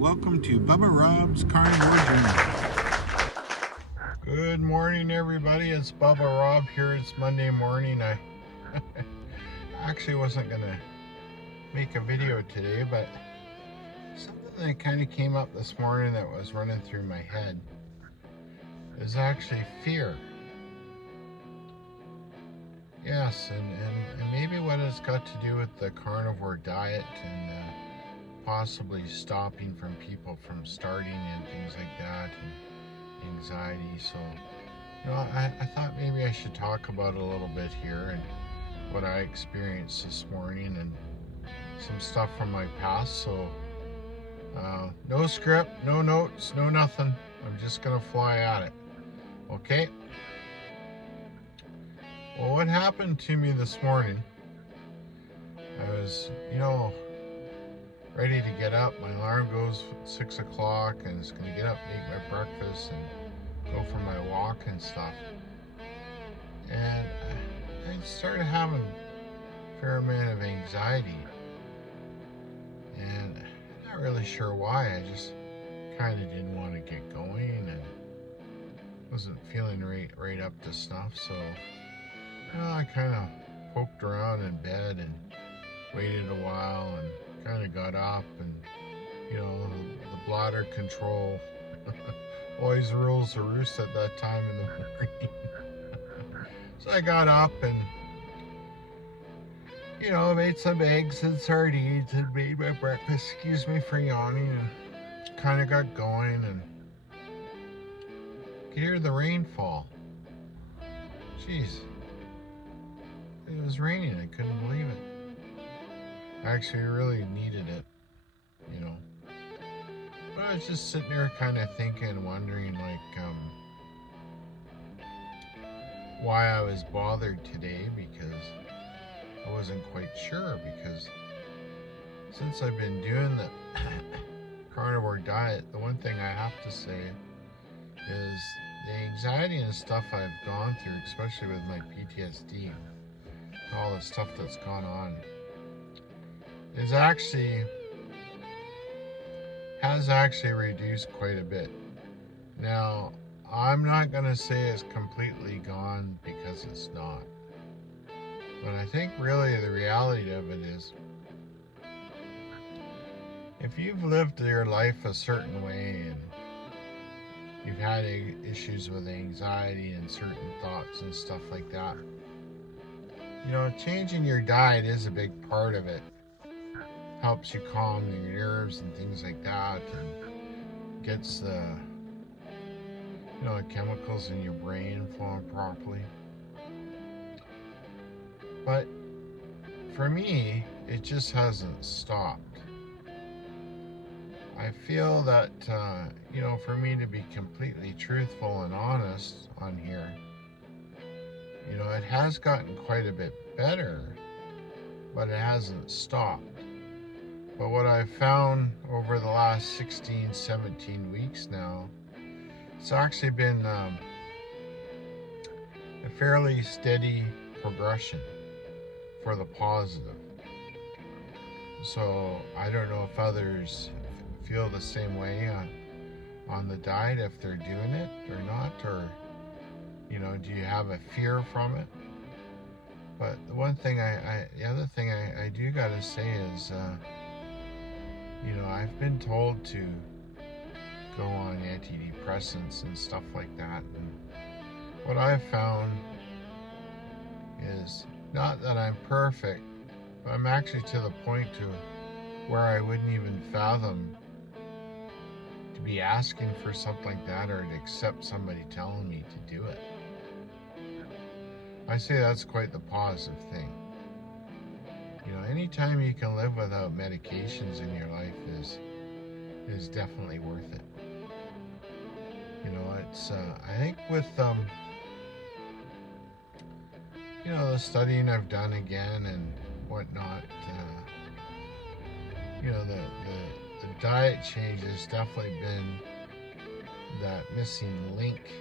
Welcome to Bubba Rob's Carnivore Journey. Good morning, everybody. It's Bubba Rob here. It's Monday morning. I actually wasn't going to make a video today, but something that kind of came up this morning that was running through my head is actually fear. Yes, and maybe what it's got to do with the carnivore diet and possibly stopping from people from starting and things like that, and anxiety. So, I thought maybe I should talk about it a little bit here and what I experienced this morning and some stuff from my past. So, no script, no notes, no nothing. I'm just gonna fly at it. Okay? Well, what happened to me this morning, I was, ready to get up. My alarm goes at 6 o'clock and it's going to get up, make my breakfast and go for my walk and stuff. And I started having a fair amount of anxiety. And I'm not really sure why. I just kind of didn't want to get going and wasn't feeling right up to snuff. So, I kind of poked around in bed and waited a while and kind of got up, and the bladder control always rules the roost at that time in the morning. So I got up and made some eggs and sardines and made my breakfast. Excuse me for yawning, and kind of got going and could hear the rain fall. Jeez, it was raining. I couldn't believe it. Actually, really needed it, But I was just sitting there kind of thinking, wondering, why I was bothered today, because I wasn't quite sure, because since I've been doing the carnivore diet, the one thing I have to say is the anxiety and stuff I've gone through, especially with my PTSD, all the stuff that's gone on, has actually reduced quite a bit. Now, I'm not going to say it's completely gone, because it's not. But I think really the reality of it is, if you've lived your life a certain way and you've had issues with anxiety and certain thoughts and stuff like that, changing your diet is a big part of it. Helps you calm your nerves and things like that, and gets the chemicals in your brain flowing properly. But for me, it just hasn't stopped. I feel that for me to be completely truthful and honest on here, it has gotten quite a bit better, but it hasn't stopped. But what I've found over the last 16, 17 weeks now, it's actually been a fairly steady progression for the positive. So I don't know if others feel the same way on the diet, if they're doing it or not, or do you have a fear from it? But the other thing I do gotta say is, I've been told to go on antidepressants and stuff like that. And what I've found is, not that I'm perfect, but I'm actually to the point to where I wouldn't even fathom to be asking for something like that, or to accept somebody telling me to do it. I say that's quite the positive thing. Anytime you can live without medications in your life is definitely worth it. It's I think with the studying I've done again and whatnot, the diet change has definitely been that missing link.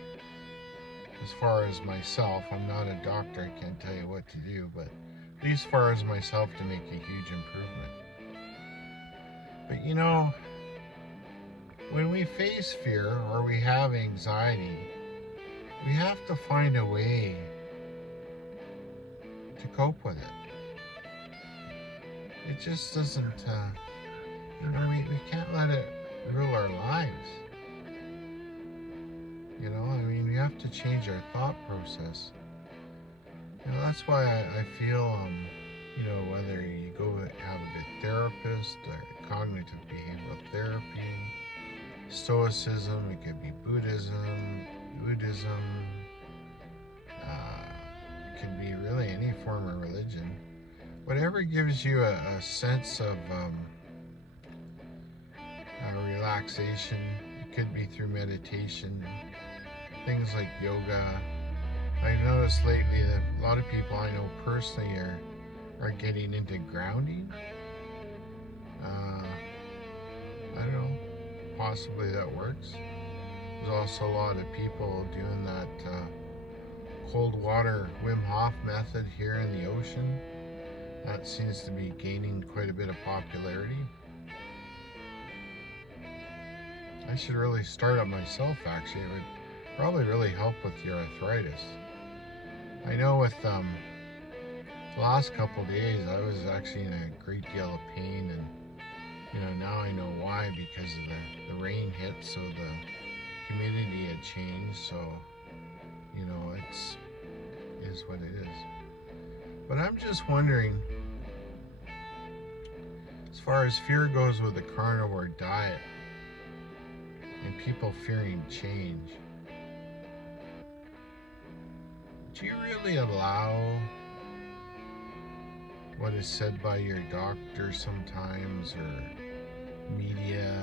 As far as myself, I'm not a doctor, I can't tell you what to do, but at least as far as myself, to make a huge improvement. But when we face fear or we have anxiety, we have to find a way to cope with it. It just doesn't, we can't let it rule our lives. We have to change our thought process. That's why I feel, whether you go have a good therapist or cognitive behavioral therapy, stoicism, it could be Buddhism, it could be really any form of religion. Whatever gives you a sense of relaxation. It could be through meditation, things like yoga. I've noticed lately that a lot of people I know personally are getting into grounding. I don't know, possibly that works. There's also a lot of people doing that cold water Wim Hof method here in the ocean. That seems to be gaining quite a bit of popularity. I should really start it myself, actually. It would probably really help with your arthritis. I know with the last couple of days I was actually in a great deal of pain, and now I know why, because of the rain hit, so the humidity had changed, so it is what it is. But I'm just wondering, as far as fear goes with the carnivore diet and people fearing change, do you really allow what is said by your doctor sometimes, or media?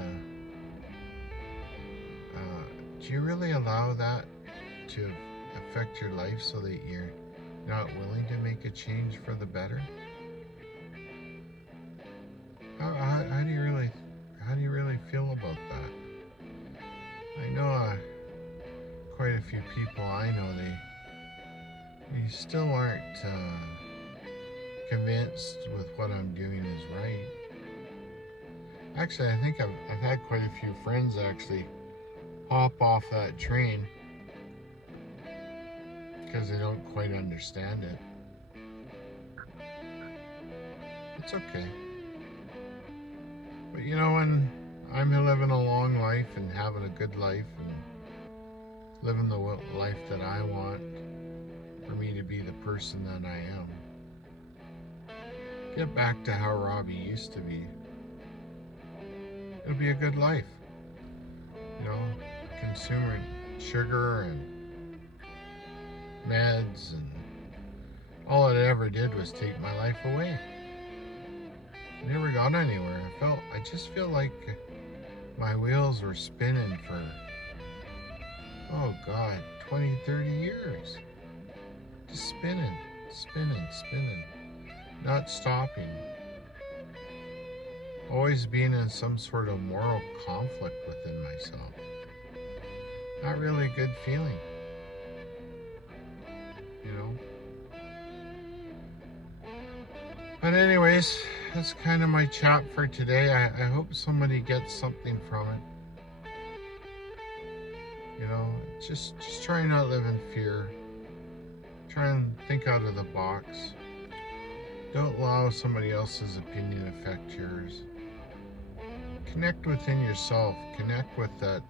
Do you really allow that to affect your life so that you're not willing to make a change for the better? How do you really feel about that? I know quite a few people I know, they still aren't convinced with what I'm doing is right. Actually, I think I've had quite a few friends actually hop off that train because they don't quite understand it. It's okay. But when I'm living a long life and having a good life and living the life that I want for me to be the person that I am, get back to how Robbie used to be, it'll be a good life. Consuming sugar and meds, and all it ever did was take my life away. I never got anywhere. I just feel like my wheels were spinning for, oh God, 20, 30 years. Just spinning, not stopping. Always being in some sort of moral conflict within myself. Not really a good feeling. But anyways, that's kind of my chat for today. I hope somebody gets something from it. Just try not to live in fear. Try and think out of the box. Don't allow somebody else's opinion affect yours. Connect within yourself. Connect with that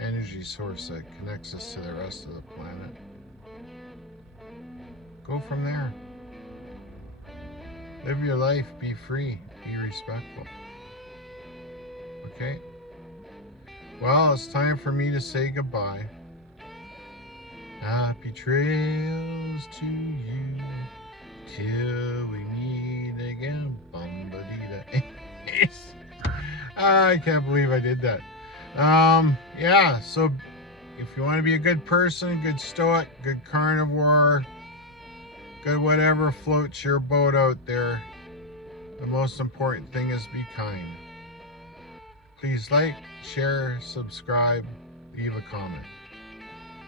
energy source that connects us to the rest of the planet. Go from there. Live your life. Be free. Be respectful. Okay? Well, it's time for me to say goodbye. Happy trails to you till we meet again. Bum-ba-dee-da. I can't believe I did that. Yeah, so if you want to be a good person, good stoic, good carnivore, good whatever floats your boat out there, the most important thing is be kind. Please like, share, subscribe, leave a comment.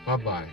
Bye-bye.